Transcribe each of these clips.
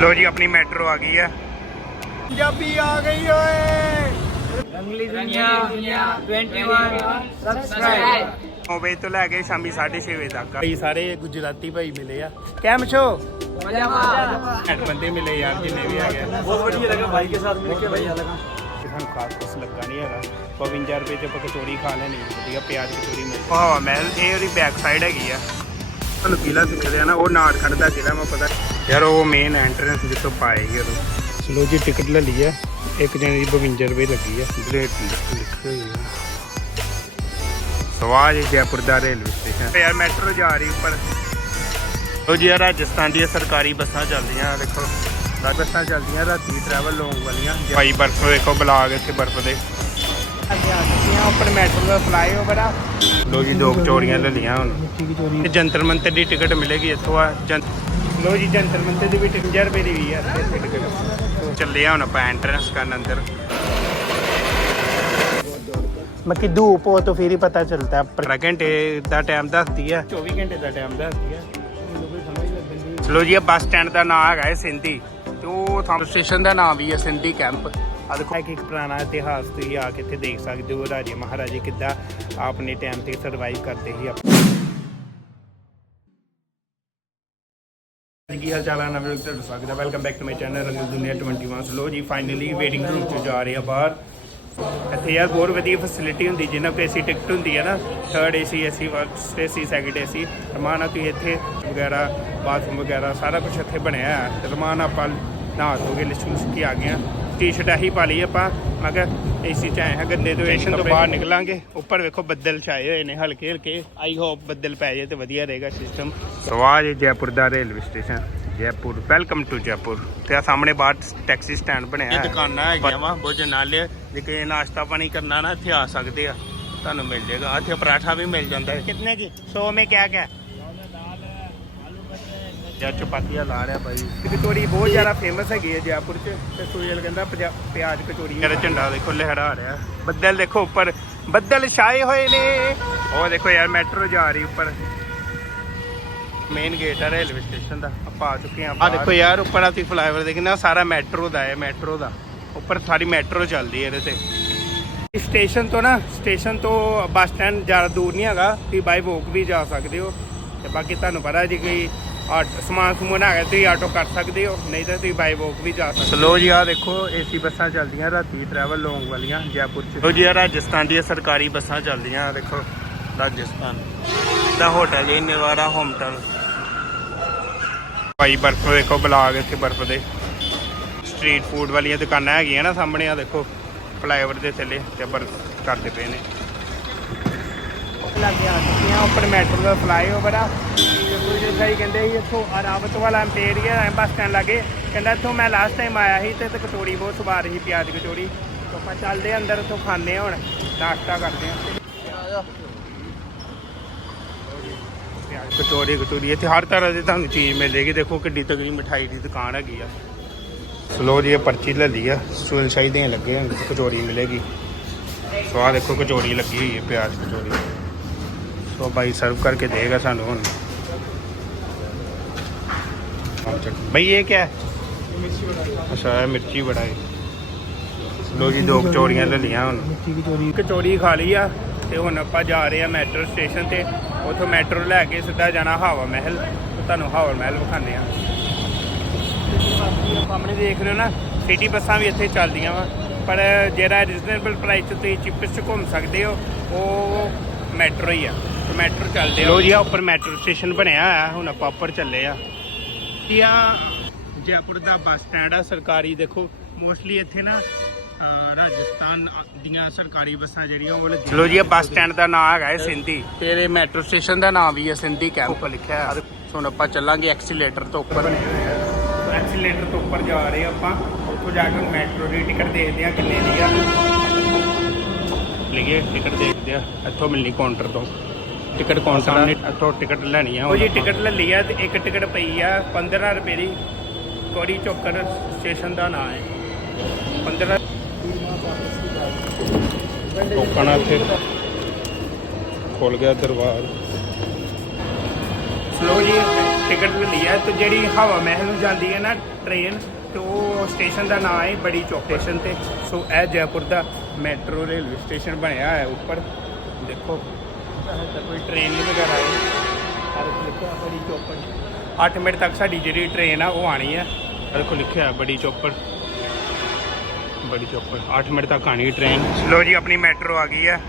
ਲੋ ਜੀ ਆਪਣੀ ਮੈਟਰੋ ਆ ਗਈ ਆ। ਪੰਜਾਬੀ ਆ ਗਈ ਓਏ। ਰੰਗਲੀ ਦੁਨੀਆ 21 ਸਬਸਕ੍ਰਾਈਬ 9 ਵਜੇ ਤੋਂ ਲੈ ਕੇ ਸ਼ਾਮੀ 6:30 ਵਜੇ ਤੱਕ ਭਾਈ ਸਾਰੇ ਗੁਜਰਾਤੀ ਭਾਈ ਮਿਲੇ ਆ। ਕੈਮ ਛੋ ਮਜ਼ਾ। ਐਡ ਬੰਦੇ ਮਿਲੇ ਯਾਰ ਜਿੰਨੇ ਵੀ ਆ। ਗਏ ਬਹੁਤ ਵਧੀਆ ਲੱਗਾ ਭਾਈ ਕੇ ਸਾਥ ਮਿਲ ਕੇ ਭਾਈ ਲਗਾ ਸਾਨੂੰ ਖਾਸ ਕੁਛ ਲੱਗਾ ਨਹੀਂ ਹੈਗਾ। 52 ਰੁਪਏ ਚ ਕਚੋਰੀ ਖਾ ਲੈਣੀ ਵਧੀਆ ਪਿਆਜ਼ ਕਚੋਰੀ ਮਿਲ ਹਵਾ ਮਹਿਲ ਇਹ ਉਹਦੀ ਬੈਕ ਸਾਈਡ ਹੈਗੀ ਆ। ਤੁਹਾਨੂੰ ਕਿਲਾ ਦਿਖਦੇ ਆ ਨਾ ਉਹ ਕਿਲਾ ਮੈਂ ਪਤਾ ਯਾਰ ਉਹ ਮੇਨ ਐਂਟਰੈਂਸ ਜਿੱਥੋਂ ਪਾਏਗੀ ਉਹ ਚਲੋ ਜੀ ਟਿਕਟ ਲੈ ਲਈ ਆ ਇੱਕ ਜਣੇ ਦੀ 52 ਰੁਪਏ ਲੱਗੀ ਆ। ਗ੍ਰੇਟ ਲਿਖੀ ਹੋਈ ਆ। ਸਵਾਜ ਜੈਪੁਰ ਦਾ ਰੇਲਵੇ ਸਟੇਸ਼ਨ ਯਾਰ ਮੈਟਰੋ ਜਾ ਰਹੀ ਉੱਪਰ। ਉਹ ਜੀ ਰਾਜਸਥਾਨ ਦੀਆਂ ਸਰਕਾਰੀ ਬੱਸਾਂ ਚੱਲਦੀਆਂ ਦੇਖੋ। ਬੱਸਾਂ ਚੱਲਦੀਆਂ ਰਾਤੀ ਟਰੈਵਲ ਲੌਂਗ ਵਾਲੀਆਂ। ਭਾਈ ਬਰਫ ਦੇਖੋ ਬਲਾਗ ਇੱਥੇ ਬਰਫ ਦੇ। ਅੱਗੇ ਉੱਪਰ ਮੈਟਰੋ ਦਾ ਫਲਾਈਓਵਰ ਆ। ਲੋ ਜੀ ਦੋ ਕਚੋਰੀਆਂ ਲੈ ਲਈਆਂ ਹੁਣ। ਜੰਤਰ ਮੰਤਰ ਦੀ ਟਿਕਟ ਮਿਲੇਗੀ ਇੱਥੋਂ ਆ। ਜੰਤ- ਲੋ ਜੀ ਜੰਤਰ ਮੰਤਰ ਦੀ ਵੀ 50 ਰੁਪਏ ਦੀ ਵੀ ਆ ਇੱਥੇ ਟਿਕਟ ਚੱਲੇ ਆ ਹੁਣ ਆਪਾਂ ਐਂਟਰੈਂਸ ਕਰਨ ਅੰਦਰ। ਮੱਕੀ ਧੂਪ ਹੋ ਤਾਂ ਫਿਰ ਹੀ ਪਤਾ ਚੱਲਦਾ। ਹੈ ਘੰਟੇ ਦਾ ਟਾਈਮ ਦੱਸਦੀ ਹੈ 24 ਘੰਟੇ ਦਾ ਟਾਈਮ ਦੱਸਦੀ ਹੈ ਮੈਨੂੰ ਕੋਈ ਸਮਝ ਲੱਗਣ ਦੀ ਚਲੋ ਜੀ ਬੱਸ ਸਟੈਂਡ ਦਾ ਨਾਮ ਹੈਗਾ ਹੈ ਸਿੰਧੀ। ਤੇ ਉਹ ਥੰਮ ਸਟੇਸ਼ਨ ਦਾ ਨਾਮ ਵੀ ਹੈ ਸਿੰਧੀ ਕੈਂਪ ਆ ਦੇਖੋ। ਇੱਕ ਇੱਕ ਪੁਰਾਣਾ ਇਤਿਹਾਸ ਤੁਸੀਂ ਆ ਕੇ ਇੱਥੇ ਦੇਖ ਸਕਦੇ ਹੋ ਰਾਜੇ ਮਹਾਰਾਜੇ ਕਿੱਦਾਂ ਆਪਣੇ ਟਾਈਮ ਤੇ ਸਰਵਾਈਵ ਕਰਦੇ ਸੀ। ਕੀ ਹਾਲ ਚਾਲ ਹੈ? ਨਵੇਂ ਤੁਹਾਡਾ ਸਵਾਗਤ ਹੈ। Welcome back to my channel ਰੰਗਲ ਦੁਨੀਆ 21 ਸਲੋ ਜੀ ਫਾਈਨਲੀ ਵੇਟਿੰਗ ਰੂਮ 'ਚ ਜਾ ਰਹੇ ਆ ਬਾਹਰ। ਇੱਥੇ ਯਾਰ ਬਹੁਤ ਵਧੀਆ ਫੈਸਿਲਿਟੀ ਹੁੰਦੀ ਜਿੰਨਾ ਕੋਲ ਏਸੀ ਟਿਕਟ ਹੁੰਦੀ ਹੈ ਨਾ third AC AC first AC second AC ਰਮਾਨਾ ਤੁਸੀਂ ਇੱਥੇ ਵਗੈਰਾ ਬਾਥਰੂਮ ਵਗੈਰਾ ਸਾਰਾ ਕੁਝ ਇੱਥੇ ਬਣਿਆ ਹੈ ਰਮਾਨ ਆਪਾਂ ਨਹਾ ਧੋ ਕੇ ਲਿਸ਼ਕ ਕੇ ਆ ਗਏ ਆ। ਟੀ-ਸ਼ਰਟ ਇਹੀ ਪਾ ਲਈ ਆਪਾਂ ਮੈਂ ਕਿਹਾ ਏਸੀ ਚ ਆਏ ਹਾਂ ਗੰਦੇ ਤੋਂ ਸਟੇਸ਼ਨ ਤੋਂ ਬਾਹਰ ਨਿਕਲਾਂਗੇ। ਉੱਪਰ ਵੇਖੋ ਬੱਦਲ ਛਾਏ ਹੋਏ ਨੇ ਹਲਕੇ ਹਲਕੇ ਆਈ ਹੋਪ ਬੱਦਲ ਪੈ ਜਾਏ ਤੇ ਵਧੀਆ ਰਹੇਗਾ ਸਿਸਟਮ ਸਵਾਜ ਜੈਪੁਰ ਦਾ railway station. Jaipur. Welcome to Jaipur. ਤੇ ਆ ਸਾਹਮਣੇ ਬਾਹਰ ਟੈਕਸੀ ਸਟੈਂਡ ਬਣਿਆ ਹੈ। ਇਹ ਦੁਕਾਨਾਂ ਹੈਗੀਆਂ ਵਾ ਭੋਜਨਾਲੇ ਜੇ ਕੋਈ ਨਾਸ਼ਤਾ ਪਾਣੀ ਕਰਨਾ ਨਾ ਇੱਥੇ ਆ ਸਕਦੇ ਆ। ਤੁਹਾਨੂੰ ਮਿਲ ਜਾਏਗਾ। ਇੱਥੇ ਪਰਾਠਾ ਵੀ ਮਿਲ ਜਾਂਦਾ ਹੈ। ਕਿੰਨੇ ਕੀ 100 ਮੇ ਕਿਆ ਕਿਆ? ਜਾਂ ਚਪਾਤੀਆਂ ਲਾ ਰਿਹਾ ਭਾਈ। ਕਚੋਰੀ ਬਹੁਤ ਜ਼ਿਆਦਾ ਫੇਮਸ ਹੈਗੀ ਹੈ ਜੈਪੁਰ 'ਚ। ਤੇ ਸੁਹੇਲ ਕਹਿੰਦਾ ਪਿਆਜ਼ ਕਚੋਰੀ ਮੇਰਾ ਝੰਡਾ ਦੇਖੋ ਲਹਿਰਾ ਰਿਹਾ। ਬੱਦਲ ਦੇਖੋ ਉੱਪਰ। ਬੱਦਲ ਛਾਏ ਹੋਏ ਨੇ। ਉਹ ਦੇਖੋ ਯਾਰ ਮੈਟਰੋ ਜਾ ਰਹੀ ਉੱਪਰ। ਮੇਨ ਗੇਟ ਹੈ ਰੇਲਵੇ ਸਟੇਸ਼ਨ ਦਾ। ਆਪਾਂ ਆ ਚੁੱਕੇ ਹਾਂ ਆ ਦੇਖੋ ਯਾਰ ਉੱਪਰ ਆ ਤੁਸੀਂ ਫਲਾਈਓਵਰ ਦੇਖਣਾ ਸਾਰਾ ਮੈਟਰੋ ਦਾ ਹੈ ਮੈਟਰੋ ਦਾ। ਉੱਪਰ ਸਾਰੀ ਮੈਟਰੋ ਚੱਲਦੀ ਹੈ ਇਹਦੇ ਤੇ। ਸਟੇਸ਼ਨ ਤੋਂ ਨਾ ਸਟੇਸ਼ਨ ਤੋਂ ਬੱਸ ਸਟੈਂਡ ਜ਼ਿਆਦਾ ਦੂਰ ਨਹੀਂ ਹੈਗਾ। ਤੁਸੀਂ ਬਾਈ ਵੋਕ ਵੀ ਜਾ ਸਕਦੇ ਹੋ। ਤੇ ਬਾਕੀ ਤੁਹਾਨੂੰ ਪਤਾ ਜੇ ਕੋਈ ਆਟ- ਸਮਾਨ ਸਮੂਨ ਹੈਗਾ ਤੁਸੀਂ ਆਟੋ ਕਰ ਸਕਦੇ ਹੋ। ਨਹੀਂ ਤਾਂ ਤੁਸੀਂ ਬਾਈ ਵੋਕ ਵੀ ਜਾ ਸਕਦੇ ਹੋ। ਸਲੋ ਜੀ ਆ ਦੇਖੋ ਏਸੀ ਬੱਸਾਂ ਚੱਲਦੀਆਂ ਰਾਤੀ ਟਰੈਵਲ ਲੌਂਗ ਵਾਲੀਆਂ ਜੈਪੁਰ ਚ। ਲੋ ਜੀ ਆ ਰਾਜਸਥਾਨ ਦੀਆਂ ਸਰਕਾਰੀ ਬੱਸਾਂ ਚੱਲਦੀਆਂ ਦੇਖੋ ਰਾਜਸਥਾਨ। ਦਾ ਹੋਟਲ ਇਹ ਨਿਵਾਰਾ ਹੋਮਟਲ ਭਾਈ ਬਰਫ ਦੇਖੋ ਬਲਾਗ ਇੱਥੇ ਬਰਫ ਦੇ ਸਟਰੀਟ ਫੂਡ ਵਾਲੀਆਂ ਦੁਕਾਨਾਂ ਹੈਗੀਆਂ ਨਾ ਸਾਹਮਣੇ ਆ ਦੇਖੋ ਫਲਾਈਓਵਰ ਦੇ ਥੱਲੇ ਤੇ ਬਰਫ ਕਰਦੇ ਪਏ ਨੇ। ਲੱਗੇ ਆ ਚੁੱਕੇ ਉੱਪਰ ਮੈਟਰੋ ਦਾ ਫਲਾਈਓਵਰ ਆ। ਜਦੋਂ ਜੇ ਕਹਿੰਦੇ ਸੀ, ਇੱਥੋਂ ਅਰਾਵਤ ਵਾਲਾ ਇੰਪੀਰੀਅਲ ਹੈ ਬੱਸ ਸਟੈਂਡ ਲਾਗੇ, ਕਹਿੰਦਾ ਇੱਥੋਂ ਮੈਂ ਲਾਸਟ ਟਾਈਮ ਆਇਆ ਸੀ ਤੇ ਤੇ ਕਚੋਰੀ ਬਹੁਤ ਸਵਾਦ ਸੀ ਪਿਆਜ਼ ਕਚੋਰੀ। ਆਪਾਂ ਚੱਲਦੇ ਆ ਅੰਦਰ ਇੱਥੋਂ ਖਾਣੇ ਹੁਣ, ਨਾਸ਼ਤਾ ਕਰਦੇ ਆ ਕਚੌਰੀ ਕਚੌਰੀ। ਇੱਥੇ ਹਰ ਤਰ੍ਹਾਂ ਦੀ ਤੁਹਾਨੂੰ ਚੀਜ਼ ਮਿਲੇਗੀ। ਦੇਖੋ ਕਿੱਡੀ ਤਕੜੀ ਮਠਾਈ ਦੀ ਦੁਕਾਨ ਹੈਗੀ ਆ। ਸਲੋ ਜੀ, ਇਹ ਪਰਚੀ ਲੈ ਲਈ ਆ। ਸੂਲ ਸ਼ਾਹੀ ਦੇ ਲੱਗੇ ਹਨ ਕਚੌਰੀ ਮਿਲੇਗੀ। ਸੋ ਦੇਖੋ ਕਚੌਰੀ ਲੱਗੀ ਹੋਈ ਹੈ ਪਿਆਜ਼ ਕਚੋਰੀ। ਸੋ ਬਾਈ ਸਰਵ ਕਰਕੇ ਦੇਗਾ ਸਾਨੂੰ ਹੁਣ। ਬਈ, ਇਹ ਕੀ ਹੈ? ਅੱਛਾ, ਇਹ ਮਿਰਚੀ ਬੜਾ ਹੈ ਲੋ ਜੀ, ਦੋ ਕਚੋਰੀਆਂ ਲੈ ਲਈਆਂ ਹੁਣ। ਮਿਰਚੀ ਖਾ ਲਈ ਆ। ਤੇ ਹੁਣ ਆਪਾਂ ਜਾ ਰਹੇ ਆ ਮੈਟਰੋ ਸਟੇਸ਼ਨ ਤੇ। ਉੱਥੋਂ ਮੈਟਰੋ ਲੈ ਕੇ ਸਿੱਧਾ ਜਾਣਾ ਹਵਾ ਮਹਿਲ। ਤੁਹਾਨੂੰ ਹਵਾ ਮਹਿਲ ਵਿਖਾਉਂਦੇ ਆ ਸਾਹਮਣੇ ਦੇਖ ਰਹੇ ਹੋ ਨਾ, ਸਿਟੀ ਬੱਸਾਂ ਵੀ ਇੱਥੇ ਚੱਲਦੀਆਂ ਵਾ। ਪਰ ਜਿਹੜਾ ਰੀਜ਼ਨੇਬਲ ਪ੍ਰਾਈਸ ਤੇ ਤੁਸੀਂ ਚੀਪੈਸਟ ਘੁੰਮ ਸਕਦੇ ਹੋ, ਉਹ ਮੈਟਰੋ ਹੀ ਆ। ਮੈਟਰੋ ਚੱਲਦੇ ਆ। ਲੋ ਜੀ ਆ ਉੱਪਰ ਮੈਟਰੋ ਸਟੇਸ਼ਨ ਬਣਿਆ ਆ ਹੁਣ ਆਪਾਂ ਉੱਪਰ ਚੱਲੇ ਆ। ਕੀ ਆ ਜੈਪੁਰ ਦਾ ਬੱਸ ਸਟੈਂਡ ਆ ਸਰਕਾਰੀ। ਦੇਖੋ ਮੋਸਟਲੀ ਇੱਥੇ ਨਾ ਰਾਜਸਥਾਨ ਦੀਆਂ ਸਰਕਾਰੀ ਬੱਸਾਂ ਜਿਹੜੀਆਂ ਉਹ ਲੱਗੀਆਂ ਚਲੋ ਜੀ ਇਹ ਬੱਸ ਸਟੈਂਡ ਦਾ ਨਾਮ ਹੈਗਾ ਹੈ ਸਿੰਧੀ। ਤੇਰੇ ਮੈਟਰੋ ਸਟੇਸ਼ਨ ਦਾ ਨਾਮ ਵੀ ਹੈ ਸਿੰਧੀ ਕੈਂਪ। ਲਿਖਿਆ ਹੈ। ਹੁਣ ਆਪਾਂ ਚੱਲਾਂਗੇ ਐਕਸੀਲੇਟਰ ਤੋਂ ਉੱਪਰ। ਐਕਸੀਲੇਟਰ ਤੋਂ ਉੱਪਰ ਜਾ ਰਹੇ ਆਪਾਂ। ਉੱਥੋਂ ਜਾ ਕੇ ਮੈਟਰੋ ਦੀ ਟਿਕਟ ਦੇਖਦੇ ਆ ਕਿੰਨੇ ਦੀ ਆ। ਲਈਏ ਟਿਕਟ ਦੇਖਦੇ ਆ ਇੱਥੋਂ ਮਿਲਣੀ ਕਾਊਂਟਰ ਤੋਂ। ਟਿਕਟ ਕਾਊਂਟਰ ਨੇ ਇੱਥੋਂ ਟਿਕਟ ਲੈਣੀ ਆ ਉਹ ਜੀ ਟਿਕਟ ਲੈ ਲਈ ਆ ਤੇ ਇੱਕ ਟਿਕਟ ਪਈ ਆ 15 ਰੁਪਏ ਦੀ। ਕੋੜੀ ਚੌਕਰ ਸਟੇਸ਼ਨ ਦਾ ਨਾਮ ਹੈ। 15 ਟੋਕਣਾ ਇੱਥੇ ਖੁੱਲ ਗਿਆ ਦਰਬਾਰ। ਸਲੋ ਜੀ, ਟਿਕਟ ਲਈ ਹੈ ਤੇ ਜਿਹੜੀ ਹਵਾ ਮਹਿਲ ਨੂੰ ਜਾਂਦੀ ਹੈ ਨਾ ਟ੍ਰੇਨ ਤੇ ਉਹ ਸਟੇਸ਼ਨ ਦਾ ਨਾਮ ਹੈ ਬੜੀ ਚੌਕ ਸਟੇਸ਼ਨ ਤੇ। ਸੋ ਇਹ ਜੈਪੁਰ ਦਾ ਮੈਟਰੋ ਰੇਲਵੇ ਸਟੇਸ਼ਨ ਬਣਿਆ ਹੈ ਉੱਪਰ। ਦੇਖੋ ਤਾਂ ਕੋਈ ਟ੍ਰੇਨ ਨਹੀਂ ਵਗੈਰਾ ਆਈ ਹਰ ਲਿਖਿਆ ਬੜੀ ਚੌਪੜ। 8 ਮਿੰਟ ਤੱਕ ਸਾਡੀ ਜਿਹੜੀ ਟ੍ਰੇਨ ਆ, ਉਹ ਆਣੀ ਹੈ। ਹਰ ਲਿਖਿਆ ਬੜੀ ਚੌਪੜ। ਬੜੀ ਚੌਪੜ 8 ਮਿੰਟ ਤੱਕ ਆਣੀ ਟ੍ਰੇਨ ਲੋ ਜੀ ਆਪਣੀ ਮੈਟਰੋ ਆ ਗਈ ਹੈ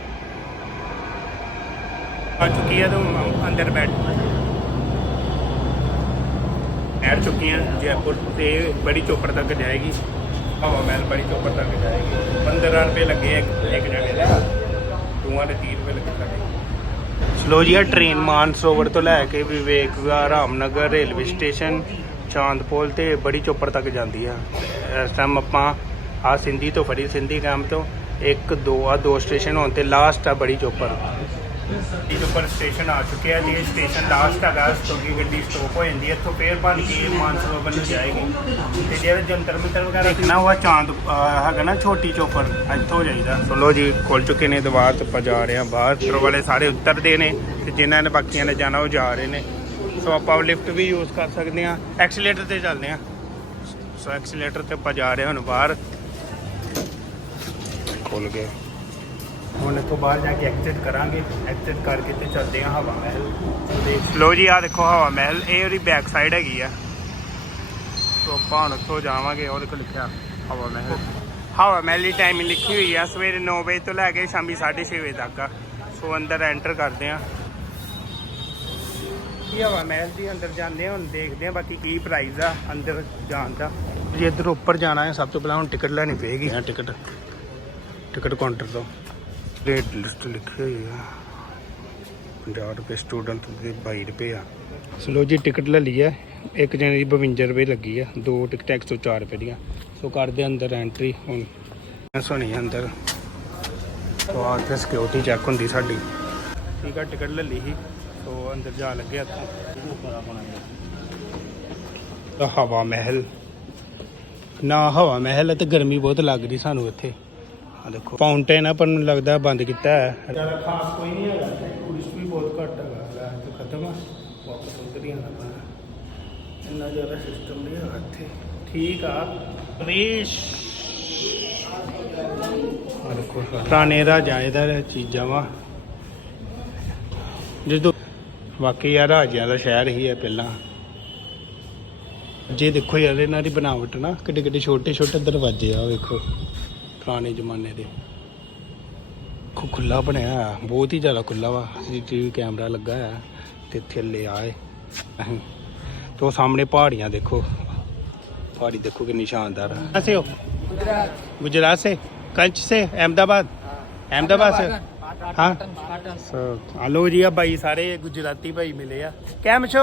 ਆ ਚੁੱਕੀ ਹੈ ਤਾਂ ਅੰਦਰ ਬੈਠ ਐਡ ਚੁੱਕੀ ਹੈ ਜੈਪੁਰ ਤੇ ਬੜੀ ਚੌਪੜ ਤੱਕ ਜਾਏਗੀ। ਹਵਾ ਮਹਿਲ ਬੜੀ ਚੌਪੜ ਤੱਕ ਜਾਏਗੀ। 15 ਰੁਪਏ ਲੱਗੇ ਇੱਕ ਇੱਕ ਜਣੇ ਦੇ ਦੋਵਾਂ ਦੇ 30 ਰੁਪਏ ਲੱਗੇ ਸਾਡੇ। ਸਲੋ ਜੀ ਇਹ ਟ੍ਰੇਨ ਮਾਨਸਰੋਵਰ ਤੋਂ ਲੈ ਕੇ ਵਿਵੇਕ ਵਿਹਾਰ ਰਾਮਨਗਰ ਰੇਲਵੇ ਸਟੇਸ਼ਨ ਚਾਂਦਪੋਲ ਤੇ ਬੜੀ ਚੌਪੜ ਤੱਕ ਜਾਂਦੀ ਆ। ਇਸ ਟਾਈਮ ਆਪਾਂ ਆ ਸਿੰਧੀ ਤੋਂ ਫੜੀ ਸਿੰਧੀ ਕੈਂਪ ਤੋਂ, ਇੱਕ, ਦੋ, ਆ ਦੋ ਸਟੇਸ਼ਨ ਹੋਣ ਤੇ ਲਾਸਟ ਆ ਬੜੀ ਚੋਪਰ। ਬੜੀ ਚੌਪੜ ਸਟੇਸ਼ਨ ਆ ਚੁੱਕਿਆ ਜੀ, ਇਹ ਸਟੇਸ਼ਨ ਲਾਸਟ ਹੈਗਾ ਇਸ ਗੱਡੀ ਸਟਾਪ ਹੋ ਜਾਂਦੀ ਹੈ, ਇੱਥੋਂ ਫੇਰ ਬਣ ਕੇ ਮਾਨਸਰੋਵਰ ਨੂੰ ਜਾਏਗੀ। ਤੇ ਜਿਹੜਾ ਜੰਤਰ ਮੰਤਰ ਵਗੈਰਾ ਦੇਖਣਾ, ਉਹ ਚਾਂਦ ਹੈਗਾ ਨਾ ਛੋਟੀ ਚੋਪਰ, ਇੱਥੋਂ ਜਾਈਦਾ। ਚਲੋ ਜੀ ਖੁੱਲ ਚੁੱਕੇ ਨੇ ਦੀਵਾਰ ਤੇ ਆਪਾਂ ਜਾ ਰਹੇ ਹਾਂ ਬਾਹਰ। ਉੱਪਰ ਵਾਲੇ ਸਾਰੇ ਉਤਰਦੇ ਨੇ, ਤੇ ਜਿਨ੍ਹਾਂ ਨੇ ਬਾਕੀਆਂ ਨੇ ਜਾਣਾ, ਉਹ ਜਾ ਰਹੇ ਨੇ। ਸੋ ਆਪਾਂ ਲਿਫਟ ਵੀ ਯੂਜ਼ ਕਰ ਸਕਦੇ ਹਾਂ। ਐਕਸੀਲੇਟਰ ਤੇ ਚੱਲਦੇ ਹਾਂ। ਸੋ ਐਕਸੀਲੇਟਰ ਤੇ ਆਪਾਂ ਜਾ ਰਹੇ ਹਾਂ ਹੁਣ ਬਾਹਰ। ਖੁੱਲ ਗਏ। ਹੁਣ ਇੱਥੋਂ ਬਾਹਰ ਜਾ ਕੇ ਐਗਜਿਟ ਕਰਾਂਗੇ। ਐਗਜ਼ਿਟ ਕਰਕੇ ਤੇ ਚੱਲਦੇ ਹਾਂ ਹਵਾ ਮਹਿਲ। ਦੇਖ ਲੋ ਜੀ ਆ ਦੇਖੋ ਹਵਾ ਮਹਿਲ। ਇਹ ਉਹਦੀ ਬੈਕ ਸਾਈਡ ਹੈਗੀ ਆ। ਸੋ ਆਪਾਂ ਹੁਣ ਉੱਥੋਂ ਜਾਵਾਂਗੇ ਉਹਦੇ ਕੋਲ ਲਿਖਿਆ ਹਵਾ ਮਹਿਲ। ਹਵਾ ਮਹਿਲ ਦੀ ਟਾਈਮਿੰਗ ਲਿਖੀ ਹੋਈ ਆ। ਸਵੇਰੇ 9 ਵਜੇ ਤੋਂ ਲੈ ਕੇ ਸ਼ਾਮੀ 6:30 ਵਜੇ ਤੱਕ ਆ। ਸੋ ਅੰਦਰ ਐਂਟਰ ਕਰਦੇ ਆ ਕੀ ਹਵਾ ਮਹਿਲ ਦੀ? ਅੰਦਰ ਜਾਂਦੇ ਹੁਣ ਦੇਖਦੇ ਆ ਬਾਕੀ ਕੀ ਪ੍ਰਾਈਸ ਆ ਅੰਦਰ ਜਾਣ ਦਾ। ਜੇ, ਇੱਧਰ ਉੱਪਰ ਜਾਣਾ ਹੈ। ਸਭ ਤੋਂ ਪਹਿਲਾਂ ਹੁਣ ਟਿਕਟ ਲੈਣੀ ਪਏਗੀ। ਹਾਂ ਟਿਕਟ ਟਿਕਟ ਕਾਊਂਟਰ ਤੋਂ। ਰੇਟ ਲਿਸਟ ਲਿਖੀ ਹੋਈ ਆ। 50 ਰੁਪਏ ਸਟੂਡੈਂਟ ਦੇ 22 ਰੁਪਏ ਆ ਸਲੋ ਜੀ ਟਿਕਟ ਲੈ ਲਈ ਹੈ ਇੱਕ ਜਣੇ ਦੀ 52 ਰੁਪਏ ਲੱਗੀ ਆ। ਦੋ ਟਿਕਟਾਂ 104 ਰੁਪਏ ਦੀਆਂ। ਸੋ ਕਰਦੇ ਅੰਦਰ ਐਂਟਰੀ ਹੁਣ। ਸੋਣੀ ਅੰਦਰ। ਸੋ ਆ ਤੇ ਸਿਕਿਉਰਿਟੀ ਚੈੱਕ ਹੁੰਦੀ ਸਾਡੀ। ਠੀਕ ਆ ਟਿਕਟ ਲੈ ਲਈ ਸੀ। ਸੋ ਅੰਦਰ ਜਾ ਲੱਗੇ ਤਾਂ ਹਵਾ ਮਹਿਲ। ਨਾ ਹਵਾ ਮਹਿਲ ਤੇ ਗਰਮੀ ਬਹੁਤ ਲੱਗ ਰਹੀ ਸਾਨੂੰ ਇੱਥੇ। ਆ ਦੇਖੋ। ਫਾਊਂਟੇਨ ਆ, ਪਰ ਮੈਨੂੰ ਲੱਗਦਾ ਬੰਦ ਕੀਤਾ ਹੈ। ਜ਼ਿਆਦਾ ਖਾਸ ਕੋਈ ਨਹੀਂ ਹੈਗਾ। ਟੂਰਿਸਟ ਵੀ ਬਹੁਤ ਘੱਟ ਹੈਗਾ। ਤੇ ਖਤਮ ਆ। ਵਾਪਸ ਉਧਰ ਹੀ ਆਣਾ ਪੈਣਾ। ਇੰਨਾ ਜ਼ਿਆਦਾ ਸਿਸਟਮ ਨਹੀਂ ਹੈਗਾ ਇੱਥੇ। ਠੀਕ ਆ। ਪ੍ਰਵੇਸ਼ ਆ ਦੇਖੋ, ਪੁਰਾਣੇ ਰਾਜਾਏ ਦਾ ਚੀਜ਼ਾਂ ਵਾ। ਜਦੋਂ ਵਾਕਈ ਯਾਰ ਰਾਜਿਆਂ ਦਾ ਸ਼ਹਿਰ ਹੀ ਹੈ ਪਹਿਲਾਂ। ਜੇ ਦੇਖੋ ਯਾਰ, ਇਹਨਾਂ ਦੀ ਬਣਾਵਟ ਨਾ ਕਿੱਡੇ ਕਿੱਡੇ ਛੋਟੇ ਛੋਟੇ ਦਰਵਾਜ਼ੇ ਆ, ਵੇਖੋ। ਪੁਰਾਣੇ ਜ਼ਮਾਨੇ ਦੇ ਖੁ ਖੁੱਲਾ ਬਣਿਆ ਹੋਇਆ, ਬਹੁਤ ਹੀ ਜ਼ਿਆਦਾ ਖੁੱਲਾ ਵਾ ਸੀਸੀਟੀਵੀ ਕੈਮਰਾ ਲੱਗਾ ਹੈ ਤੇ ਥੱਲੇ ਆਏ ਅਸੀਂ ਤੇ ਉਹ ਸਾਹਮਣੇ ਪਹਾੜੀਆਂ ਦੇਖੋ ਪਹਾੜੀ ਦੇਖੋ ਕਿੰਨੀ ਸ਼ਾਨਦਾਰ ਹੈ ਕੈਸੇ ਹੋ गुजरात गुजरात से कंच से अहमदाबाद अहमदाबाद से हाँ पाटन सो हेलो जी अब भाई सारे गुजराती भाई मिले आ कैम छो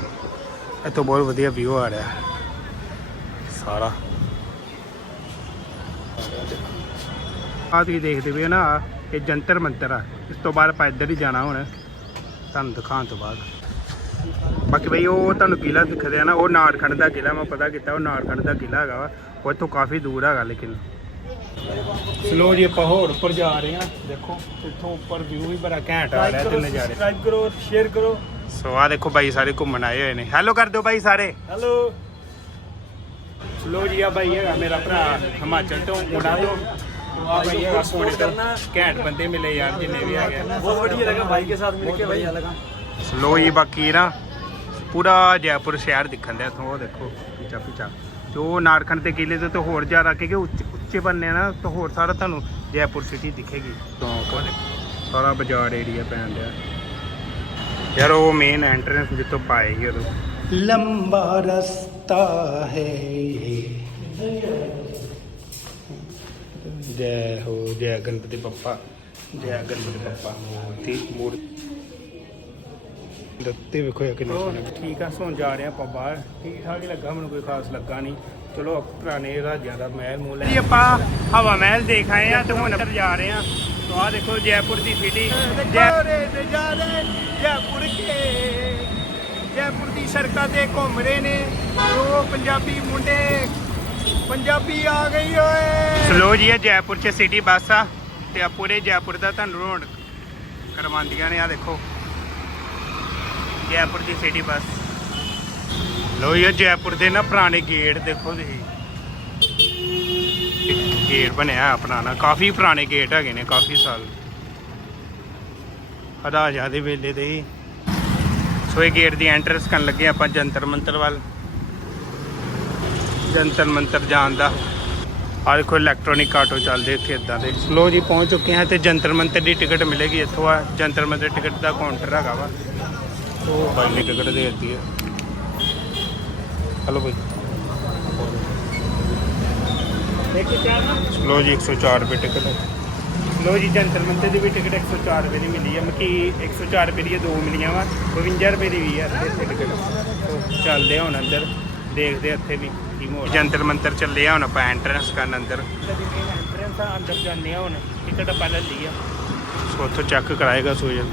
ਇੱਥੋਂ ਬਹੁਤ ਵਧੀਆ ਵਿਊ ਆ ਰਿਹਾ। ਸਾਰਾ। ਆ ਤੁਸੀਂ ਦੇਖਦੇ ਪਏ ਨਾ ਇਹ ਜੰਤਰ ਮੰਤਰ ਆ। ਇਸ ਤੋਂ ਬਾਅਦ ਆਪਾਂ ਇੱਧਰ ਹੀ ਜਾਣਾ ਹੁਣ। ਤੁਹਾਨੂੰ ਦਿਖਾਉਣ ਤੋਂ ਬਾਅਦ। ਬਾਕੀ ਬਈ ਉਹ ਤੁਹਾਨੂੰ ਕਿਲਾ ਦਿਖ ਰਿਹਾ ਨਾ ਉਹ ਨਾਰਖੰਡ ਦਾ ਕਿਲਾ ਮੈਂ ਪਤਾ ਕੀਤਾ ਉਹ ਨਾਰਖੰਡ ਦਾ ਕਿਲਾ ਹੈਗਾ ਵਾ। ਉਹ ਇੱਥੋਂ ਕਾਫੀ ਦੂਰ ਹੈਗਾ ਲੇਕਿਨ। ਸਲੋ ਜੀ ਆਪਾਂ ਹੋਰ ਉੱਪਰ ਜਾ ਰਹੇ ਹਾਂ। ਦੇਖੋ ਇੱਥੋਂ ਉੱਪਰ ਵਿਊ ਵੀ ਬੜਾ ਘੈਂਟ ਆ ਰਿਹਾ ਤੇ ਨਜ਼ਾਰੇ। ਸਬਸਕ੍ਰਾਈਬ ਕਰੋ ਸ਼ੇਅਰ ਕਰੋ। ਸੋ ਆ ਦੇਖੋ ਬਾਈ ਸਾਰੇ ਘੁੰਮਣ ਆਏ ਹੋਏ ਨੇ। ਹੈਲੋ ਕਰ ਦਿਓ ਬਾਈ ਸਾਰੇ। ਹੈਲੋ ਜੀ ਆ ਬਾਈ ਹੈਗਾ ਮੇਰਾ ਭਰਾ ਹਿਮਾਚਲ ਤੋਂ ਮੁੰਡਾ ਤੋਂ। ਆ ਬਾਈ ਹੈਗਾ ਸੋੜੇ ਤੋਂ। ਘੈਂਟ ਬੰਦੇ ਮਿਲੇ ਯਾਰ ਜਿੰਨੇ ਵੀ ਆ ਗਏ ਬਹੁਤ ਵਧੀਆ ਲੱਗਾ ਬਾਈ ਕੇ ਸਾਥ ਮਿਲ ਕੇ ਬਾਈ। ਲੱਗਾ। ਲੋ ਬਾਕੀ ਨਾ ਪੂਰਾ ਜੈਪੁਰ ਸ਼ਹਿਰ ਦਿਖਣ ਦਿਆ ਤੋਂ ਉਹ ਦੇਖੋ ਪਿੱਛਾ ਪਿੱਛਾ ਜੋ ਨਾਰਖਣ ਤੇ ਕਿਲੇ ਤੋਂ ਹੋਰ ਜ਼ਿਆਦਾ ਕਿਉਂਕਿ ਉੱਚੇ ਬੰਨੇ ਨਾ ਤਾਂ ਹੋਰ ਸਾਰਾ ਤੁਹਾਨੂੰ ਜੈਪੁਰ ਸਿਟੀ ਦਿਖੇਗੀ। ਤਾਂ ਸਾਰਾ ਬਾਜ਼ਾਰ ਏਰੀਆ ਪੈਣ ਦਿਆ ਯਾਰ ਉਹ ਮੇਨ ਐਂਟਰੈਂਸ ਜਿੱਥੋਂ ਪਾਏ ਹੀ ਉਦੋਂ। ਲੰਬਾ ਰਸਤਾ ਹੈ ਜੈ ਹੋ ਜੈ ਗਣਪਤੀ ਬੱਪਾ ਜੈ ਗਣਪਤੀ ਬੱਪਾ ਮੂਰਤੀ ਮੂਰਤੀ। ਲੱਤੇ ਵੇਖੋ ਯਾ ਕਿੰਨੇ ਸੋਹਣੇ। ਠੀਕ ਆ ਸੌਣ ਜਾ ਰਹੇ ਆਪਾਂ ਬਾਹਰ। ਠੀਕ ਠਾਕ ਹੀ ਲੱਗਾ ਮੈਨੂੰ ਕੋਈ ਖਾਸ ਲੱਗਾ ਨਹੀਂ। ਚਲੋ ਪੁਰਾਣੇ ਰਾਜਿਆਂ ਦਾ ਮਹਿਲ ਮੂਲ ਜੀ ਆਪਾਂ ਹਵਾ ਮਹਿਲ ਦੇਖ ਆਏ ਆ ਤੇ ਹੁਣ ਅੰਦਰ ਜਾ ਰਹੇ ਆ। तो ਆ ਦੇਖੋ ਜੈਪੁਰ ਦੀ ਸਿਟੀ ਜੈਪੁਰ ਨਜ਼ਾਰੇ ਜੈਪੁਰ ਕੇ। ਜੈਪੁਰ ਦੀ ਸੜਕਾਂ ਤੇ ਘੁੰਮ ਰਹੇ ਨੇ। ਦੋ ਪੰਜਾਬੀ ਮੁੰਡੇ। ਪੰਜਾਬੀ ਆ ਗਈ ਓਏ। ਸਲੋ ਜੀ ਇਹ ਜੈਪੁਰ ਚ ਸਿਟੀ ਬੱਸ ਆ। ਤੇ ਆ ਪੂਰੇ ਜੈਪੁਰ ਦਾ ਤੁਹਾਨੂੰ ਰੌਣਕ ਕਰਵਾਉਂਦੀਆਂ ਨੇ ਆ ਦੇਖੋ। ਜੈਪੁਰ ਦੀ ਸਿਟੀ ਬੱਸ ਲੋ ਇਹ ਜੈਪੁਰ ਦੇ ਨਾ ਪੁਰਾਣੇ ਗੇਟ ਦੇਖੋ ਤੁਸੀਂ। ਗੇਟ ਬਣਿਆ ਪੁਰਾਣਾ ਕਾਫੀ ਪੁਰਾਣੇ ਗੇਟ ਹੈਗੇ ਨੇ, ਕਾਫੀ ਸਾਲ। ਰਾਜਾ ਦੇ ਵੇਲੇ ਦੇ ਹੀ। ਸੋ ਇਹ ਗੇਟ ਦੀ ਐਂਟਰੈਂਸ ਕਰਨ ਲੱਗੇ ਆਪਾਂ ਜੰਤਰ ਮੰਤਰ ਵੱਲ। ਜੰਤਰ ਮੰਤਰ ਜਾਣ ਦਾ। ਆ ਦੇਖੋ ਇਲੈਕਟ੍ਰੋਨਿਕ ਆਟੋ ਚੱਲਦੇ ਇੱਥੇ ਇਦਾਂ ਦੇ। ਲੋ ਜੀ, ਪਹੁੰਚ ਚੁੱਕੇ ਹਾਂ ਤੇ ਜੰਤਰ ਮੰਤਰ ਦੀ ਟਿਕਟ ਮਿਲੇਗੀ ਇੱਥੋਂ। ਆ ਜੰਤਰ ਮੰਤਰ ਟਿਕਟ ਦਾ ਕਾਊਂਟਰ ਹੈਗਾ ਵਾ। ਉਹ ਭਾਈ ਨੇ ਟਿਕਟ ਦੇ ਦਿੱਤੀ ਹੈ। ਹਲੋ ਭਾਈ ਲੋ ਜੀ 104 ਰੁਪਏ ਟਿਕਟ ਹੈ। ਲੋ ਜੀ ਜੰਤਰ ਮੰਤਰ ਦੀ ਵੀ ਟਿਕਟ 104 ਰੁਪਏ ਦੀ ਮਿਲੀ ਹੈ ਮਕੀ 104 ਰੁਪਏ ਦੀ ਦੋ ਮਿਲੀਆਂ ਵਾ 52 ਰੁਪਏ ਦੀ ਵੀ ਹੈ ਇੱਥੇ ਟਿਕਟ ਸੋ ਚੱਲਦੇ ਹੁਣ ਅੰਦਰ ਦੇਖਦੇ ਇੱਥੇ ਵੀ ਕੀ ਮੋੜ ਜੰਤਰ ਮੰਤਰ ਚੱਲੇ ਆ ਹੁਣ ਆਪਾਂ ਐਂਟਰੈਂਸ ਕਰਨ ਅੰਦਰ। ਐਂਟਰੈਂਸ ਆ ਅੰਦਰ ਜਾਂਦੇ ਆ ਹੁਣ ਟਿਕਟ ਆਪਾਂ ਲੈ ਲਈ ਆ ਸੋ ਉੱਥੋਂ ਚੈੱਕ ਕਰਾਏਗਾ ਸੋਜਲ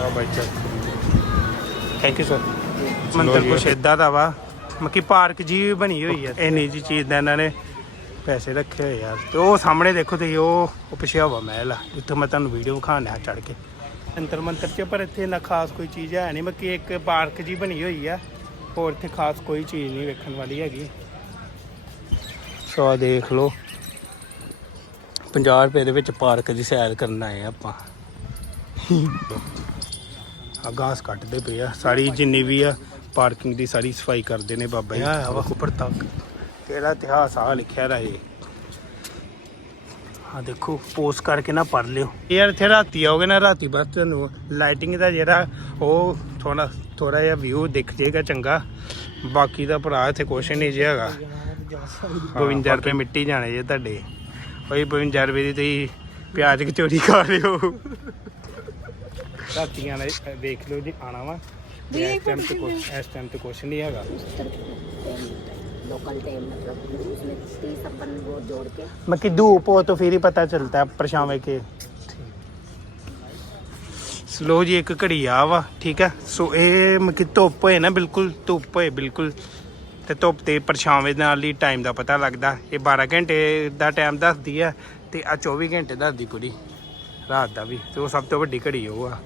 ਆ ਬਾਈ ਚੈੱਕ। ਥੈਂਕ ਯੂ ਸਰ ਮੰਦਰ ਕੁਛ ਏਦਾਂ ਦਾ ਵਾ ਮੱਕੀ ਪਾਰਕ ਜੀ ਵੀ ਬਣੀ ਹੋਈ ਹੈ ਇੰਨੀ ਜੀ ਚੀਜ਼ ਦਾ ਇਹਨਾਂ ਨੇ ਪੈਸੇ ਰੱਖੇ ਹੋਏ ਯਾਰ ਤੇ ਉਹ ਸਾਹਮਣੇ ਦੇਖੋ ਤੁਸੀਂ, ਉਹ ਉਹ ਪਿਛੇ ਮਹਿਲ ਆ। ਜਿੱਥੇ ਮੈਂ ਤੁਹਾਨੂੰ ਵੀਡੀਓ ਵਿਖਾਣਾ ਚੜ ਕੇ। ਅੰਤਰ ਮੰਤਰ ਚ, ਪਰ ਇੱਥੇ ਨਾ ਖਾਸ ਕੋਈ ਚੀਜ਼ ਹੈ ਨਹੀਂ। ਮੱਕੀ ਇੱਕ ਪਾਰਕ ਜੀ ਬਣੀ ਹੋਈ ਆ। ਹੋਰ ਇੱਥੇ ਖਾਸ ਕੋਈ ਚੀਜ਼ ਨਹੀਂ ਵੇਖਣ ਵਾਲੀ ਹੈਗੀ। ਸੋ ਆਹ ਦੇਖ ਲਓ। 50 ਰੁਪਏ ਦੇ ਵਿੱਚ ਪਾਰਕ ਦੀ ਸੈਰ ਕਰਨ ਆਏ ਆਪਾਂ। ਆ ਗਾਸ ਕੱਟਦੇ ਪਏ ਆ। ਸਾਰੀ ਜਿੰਨੀ ਵੀ ਆ ਪਾਰਕਿੰਗ ਦੀ ਸਾਰੀ ਸਫ਼ਾਈ ਕਰਦੇ ਨੇ ਬਾਬਾ ਜੀ। ਆ ਵਾ ਉੱਪਰ ਤੱਕ। ਕਿਹੜਾ ਇਤਿਹਾਸ ਆ ਲਿਖਿਆ ਰਹੇ ਆ ਦੇਖੋ ਪੋਸਟ ਕਰਕੇ ਨਾ ਪੜ ਲਿਓ। ਯਾਰ ਇੱਥੇ ਰਾਤੀ ਆਓਗੇ ਨਾ ਰਾਤੀ ਬਸ ਤੁਹਾਨੂੰ ਲਾਈਟਿੰਗ ਦਾ ਜਿਹੜਾ ਉਹ ਥੋੜਾ ਥੋੜਾ ਜਿਹਾ ਵਿਊ ਦਿਖ ਜੇਗਾ ਚੰਗਾ। ਬਾਕੀ ਦਾ ਭਰਾ ਇੱਥੇ ਕੁਛ ਨਹੀਂ ਜੇ ਹੈਗਾ। 52 ਰੁਪਏ ਮਿੱਟੀ ਜਾਣੇ ਜੇ ਤੁਹਾਡੇ। ਉਹੀ 52 ਰੁਪਏ ਦੀ ਤੁਸੀਂ ਪਿਆਜ਼ ਕਚੋਰੀ ਖਾ ਰਹੇ ਹੋ ਰਾਤੀਆਂ ਨੇ ਦੇਖ ਲਓ ਜੀ ਆਣਾ ਵਾ। ਤੇ ਇਸ ਟਾਈਮ ਤੇ ਕੁਛ ਇਸ ਟਾਈਮ ਤੇ ਕੁਛ ਨਹੀਂ ਹੈਗਾ लोकल टाइम मतलब उसमें तीस अपन वो जोड़ के मक्की धूप हो तो फिर ही पता चलता है परछावे के ਸਲੋ ਜੀ ਇੱਕ ਘੜੀ ਆ ਵਾ ਠੀਕ ਹੈ ਸੋ ਇਹ ਮੱਕੀ ਧੁੱਪ ਹੋਏ ਨਾ ਬਿਲਕੁਲ ਧੁੱਪ ਹੋਏ ਬਿਲਕੁਲ ਤੇ ਧੁੱਪ ਤੇ ਪਰਛਾਵੇਂ ਨਾਲ ਹੀ ਟਾਈਮ ਦਾ ਪਤਾ ਲੱਗਦਾ ਇਹ 12 ਘੰਟੇ ਦਾ ਟਾਈਮ ਦੱਸਦੀ ਆ ਤੇ ਆ 24 ਘੰਟੇ ਦੱਸਦੀ ਪੂਰੀ ਰਾਤ ਦਾ ਵੀ ਤੇ ਉਹ ਸਭ ਤੋਂ ਵੱਡੀ ਘੜੀ ਉਹ ਆ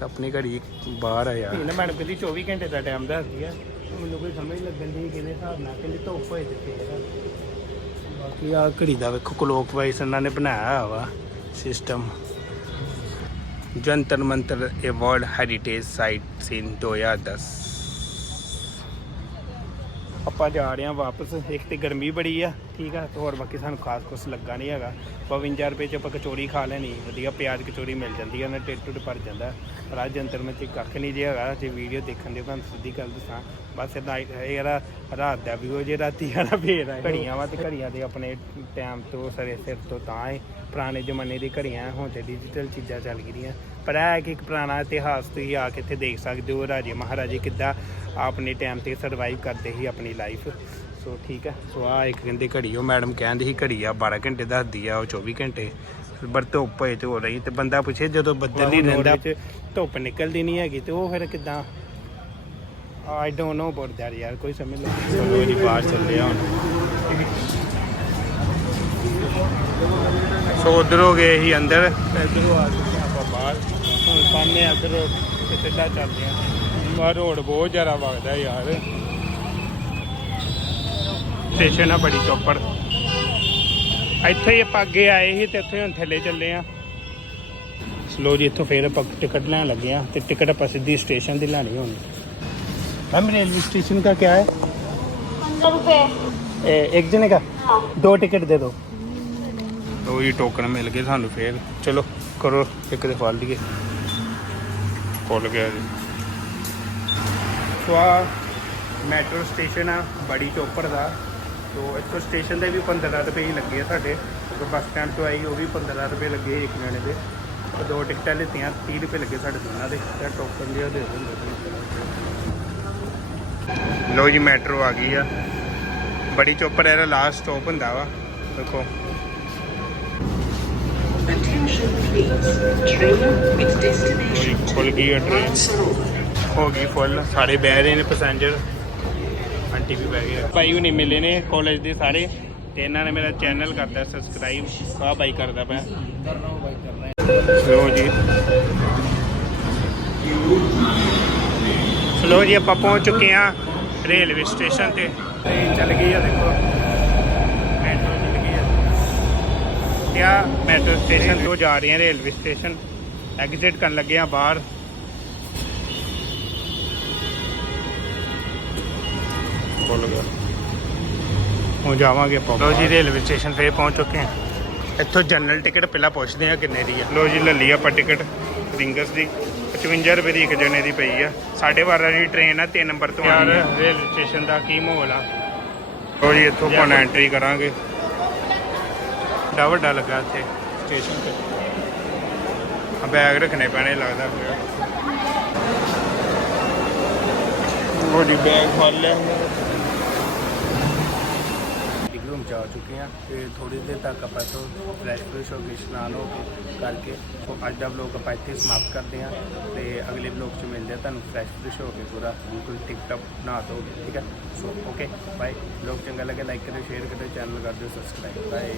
ਤਾਂ ਆਪਣੀ ਘੜੀ ਬਾਹਰ ਆ ਯਾਰ ਇਹਨਾਂ ਮੈਡਮ ਕਹਿੰਦੀ 24 ਘੰਟੇ ਦਾ ਟਾਈਮ ਦੱਸਦੀ ਆ। ਮੈਨੂੰ ਕੋਈ ਸਮਝ ਨਹੀਂ ਲੱਗਣ ਦੀ ਕਿਹਦੇ ਹਿਸਾਬ ਨਾਲ ਕਹਿੰਦੀ ਧੁੱਪ ਹੋਏ ਤੇ ਫੇਰ। ਬਾਕੀ ਆ ਘੜੀ ਦਾ ਵੇਖੋ ਕਲੋਕ ਵਾਈਸ ਇਹਨਾਂ ਨੇ ਬਣਾਇਆ ਵਾ ਸਿਸਟਮ ਜੰਤਰ ਮੰਤਰ ਇਹ ਵਰਲਡ ਹੈਰੀਟੇਜ ਸਾਈਟ ਸੀਨ 2010 ਆਪਾਂ ਜਾ ਰਹੇ ਹਾਂ ਵਾਪਸ। ਇੱਕ ਤੇ ਗਰਮੀ ਬੜੀ ਆ, ਠੀਕ ਆ, ਤੇ ਹੋਰ ਬਾਕੀ ਸਾਨੂੰ ਖਾਸ ਕੁਛ ਲੱਗਾ ਨਹੀਂ ਹੈਗਾ। 52 ਰੁਪਏ ਚ ਆਪਾਂ ਕਚੋਰੀ ਖਾ ਲੈਣੀ, ਵਧੀਆ ਪਿਆਜ਼ ਕਚੋਰੀ ਮਿਲ ਜਾਂਦੀ ਆ ਨਾ ਢਿੱਡ ਢੁੱਡ ਭਰ ਜਾਂਦਾ। ਰਾਜ ਜੰਤਰ ਵਿੱਚ ਕੱਖ ਨਹੀਂ ਜੇ ਹੈਗਾ, ਜੇ ਵੀਡੀਓ ਦੇਖਣ ਦੇ ਤੁਹਾਨੂੰ ਸਿੱਧੀ ਗੱਲ ਦੱਸਾਂ। ਬਸ ਇਹ ਨਾਈਟ ਇਹ ਯਾਰਾ, ਰਾਤ ਦਾ ਵੀ ਹੋ ਜੇ, ਰਾਤੀ ਵਾਲਾ ਫੇਰ ਆ ਘੜੀਆਂ ਵਾ ਤੇ ਘੜੀਆਂ ਦੇ ਆਪਣੇ ਟਾਈਮ ਤੋਂ, ਸਰੇ ਸਿਰ ਤੋਂ ਤਾਂ ਹੈ, ਪੁਰਾਣੇ ਜ਼ਮਾਨੇ ਦੀ ਘੜੀਆਂ, ਹੁਣ ਤੇ ਡਿਜੀਟਲ ਚੀਜ਼ਾਂ ਚੱਲ ਗਈਆਂ। ਪਰ ਇਹ ਹੈ ਕਿ ਇੱਕ ਪੁਰਾਣਾ ਇਤਿਹਾਸ ਤੁਸੀਂ ਆ ਕੇ ਇੱਥੇ ਦੇਖ ਸਕਦੇ ਹੋ ਰਾਜੇ ਮਹਾਰਾਜੇ ਕਿੱਦਾਂ ਆਪਣੇ ਟਾਈਮ ਤੇ ਸਰਵਾਈਵ ਕਰਦੇ ਸੀ ਆਪਣੀ ਲਾਈਫ ਸੋ ਠੀਕ ਹੈ ਸੋ ਆ ਇੱਕ ਕਹਿੰਦੇ ਘੜੀ ਉਹ ਮੈਡਮ ਕਹਿੰਦੀ ਸੀ ਘੜੀ ਆ 12 ਘੰਟੇ ਦੱਸਦੀ ਆ ਉਹ 24 ਘੰਟੇ। ਪਰ ਧੁੱਪ ਹੋਏ ਤੇ ਹੋ ਰਹੀ ਤੇ ਬੰਦਾ ਪੁੱਛੇ ਜਦੋਂ ਬੱਦਲ ਨਹੀਂ ਰਹਿੰਦਾ ਧੁੱਪ ਨਿਕਲਦੀ ਨਹੀਂ ਹੈਗੀ ਤੇ ਉਹ ਫਿਰ ਕਿਦਾਂ? I don't know about that ਯਾਰ ਕੋਈ ਸਮਝ ਨਹੀਂ। ਚਲੋ ਜੀ ਬਾਹਰ ਚੱਲੇ ਆ ਹੁਣ। ਸੋ ਉਧਰ ਹੋ ਗਏ ਸੀ ਅੰਦਰ। ਇਧਰੋਂ ਆ ਹਾਂ ਬਾਹਰ ਹੁਣ ਸਾਹਮਣੇ ਇੱਧਰ ਸਿੱਧਾ ਚੱਲਦੇ ਆ ਮਾ ਰੋਡ ਬਹੁਤ ਜ਼ਿਆਦਾ ਵਗਦਾ ਯਾਰ ਸਟੇਸ਼ਨ ਆ ਬੜੀ ਚੌਪੜ ਇੱਥੇ ਹੀ ਆਪਾਂ ਅੱਗੇ ਆਏ ਸੀ ਤੇ ਇੱਥੇ ਹੁਣ ਥੱਲੇ ਚੱਲੇ ਆ ਸਲੋ ਜੀ ਇੱਥੋਂ ਫੇਰ ਆਪਾਂ ਟਿਕਟ ਲੈਣ ਲੱਗੇ ਆ ਤੇ ਟਿਕਟ ਆਪਾਂ ਸਿੱਧੀ ਸਟੇਸ਼ਨ ਦੀ ਲੈਣੀ ਹੁਣ मैम रेलवे स्टेशन का क्या है पंद्रह रुपए ए, एक जने का दो टिकट दे दो तो ये टोकन मिल गए ਸਾਨੂੰ ਫੇਰ ਚਲੋ ਕਰੋ ਇੱਕ ਦੇ ਫੜ ਲਈਏ ਖੁੱਲ ਗਿਆ ਜੀ। ਸੋ ਆ ਮੈਟਰੋ ਸਟੇਸ਼ਨ ਆ, ਬੜੀ ਚੋਪੜ ਦਾ। ਸੋ ਇੱਥੋਂ ਸਟੇਸ਼ਨ ਦੇ ਵੀ 15 ਰੁਪਏ ਹੀ ਲੱਗੇ ਆ ਸਾਡੇ। ਤੇ ਬੱਸ ਸਟੈਂਡ ਤੋਂ ਆਈ, ਉਹ ਵੀ 15 ਰੁਪਏ ਲੱਗੇ ਇੱਕ ਜਣੇ ਦੇ। ਦੋ ਟਿਕਟਾਂ ਲਿੱਤੀਆਂ 30 ਰੁਪਏ ਲੱਗੇ ਸਾਡੇ ਦੋਨਾਂ ਦੇ। ਤੇ ਟੋਕਨ ਜਿਹਾ ਦੇ ਦਿੰਦੇ ਲੋ ਜੀ, ਮੈਟਰੋ ਆ ਗਈ ਆ। ਬੜੀ ਚੋਪਰ ਇਹਦਾ ਲਾਸਟ ਸਟਾਪ ਹੁੰਦਾ ਵਾ। ਦੇਖੋ। ਖੁੱਲ ਗਈ ਟ੍ਰੇਨ ਹੋ ਗਈ ਫੁੱਲ। ਸਾਰੇ ਬਹਿ ਰਹੇ ਨੇ ਪੈਸੇਂਜਰ ਆਂਟੀ ਵੀ ਬਹਿ ਗਏ ਆ। ਭਾਈ ਹੁਣੀ ਮਿਲੇ ਨੇ ਕਾਲਜ ਦੇ ਸਾਰੇ। ਤੇ ਇਹਨਾਂ ਨੇ ਮੇਰਾ ਚੈਨਲ ਕਰਦਾ ਸਬਸਕ੍ਰਾਈਬ ਬਾਈ ਕਰਦਾ ਪਿਆ। ਲੋ ਜੀ। ਲੋ ਜੀ ਆਪਾਂ ਪਹੁੰਚ ਚੁੱਕੇ ਆ ਰੇਲਵੇ ਸਟੇਸ਼ਨ ਤੇ। ਟ੍ਰੇਨ ਚੱਲ ਗਈ ਆ ਦੇਖੋ। ਕਿਆ ਮੈਟਰੋ ਸਟੇਸ਼ਨ ਤੋਂ ਜਾ ਰਹੇ ਹਾਂ ਰੇਲਵੇ ਸਟੇਸ਼ਨ। ਐਗਜ਼ਿਟ ਕਰਨ ਲੱਗੇ ਆ ਬਾਹਰ। ਖੁੱਲ ਗਿਆ। ਹੁਣ ਜਾਵਾਂਗੇ ਆਪਾਂ ਲੋ ਜੀ ਰੇਲਵੇ ਸਟੇਸ਼ਨ ਫੇਰ ਪਹੁੰਚ ਚੁੱਕੇ ਹਾਂ। ਇੱਥੋਂ ਜਨਰਲ ਟਿਕਟ ਪਹਿਲਾਂ ਪੁੱਛਦੇ ਆ ਕਿੰਨੇ ਦੀ ਆ। ਲੋ ਜੀ ਲੈ ਲਈ ਆਪਾਂ ਟਿਕਟ ਰਿੰਗਸ ਦੀ। 55 ਰੁਪਏ ਦੀ ਇੱਕ ਜਣੇ ਦੀ ਪਈ ਆ। 12:30 ਦੀ ਟ੍ਰੇਨ ਆ 3 ਨੰਬਰ ਤੋਂ ਯਾਰ ਰੇਲਵੇ ਸਟੇਸ਼ਨ ਦਾ ਕੀ ਮਾਹੌਲ ਆ। ਲੋ ਜੀ ਇੱਥੋਂ ਆਪਾਂ ਐਂਟਰੀ ਕਰਾਂਗੇ। ਡਾ ਵੱਡਾ ਲੱਗਾ ਇੱਥੇ ਸਟੇਸ਼ਨ ਤੇ। ਆ ਬੈਗ ਰੱਖਣੇ ਪੈਣੇ ਲੱਗਦਾ ਪਿਆ ਉਹ ਜੀ ਬੈਗ ਫੜ ਲਿਆ। ਜਾ ਚੁੱਕੇ ਹਾਂ ਤੇ ਥੋੜੀ ਦੇਰ ਤੱਕ ਆਪਾਂ ਤੋਂ ਫਰੈਸ਼ ਫਰੈਸ਼ ਹੋ ਕੇ ਇਸ਼ਨਾਨ ਹੋ ਕੇ ਕਰਕੇ ਸੋ ਅੱਜ ਦਾ ਵਲੋਗ ਆਪਾਂ ਇੱਥੇ ਸਮਾਪਤ ਕਰਦੇ ਹਾਂ ਤੇ ਅਗਲੇ ਵਲੋਗ ਚ ਮਿਲਦੇ ਆ ਤੁਹਾਨੂੰ ਫਰੈਸ਼ ਫਰੈਸ਼ ਹੋ ਕੇ ਪੂਰਾ ਬਿਲਕੁਲ ਟਿਪ ਟਪ ਨਹਾ ਧੋ ਠੀਕ ਹੈ? ਸੋ ਓਕੇ ਬਾਏ ਵਲੋਗ ਚੰਗਾ ਲੱਗੇ ਲਾਈਕ ਕਰਿਓ ਸ਼ੇਅਰ ਕਰਿਓ ਚੈਨਲ ਕਰ ਦਿਓ ਸਬਸਕ੍ਰਾਈਬ ਬਾਏ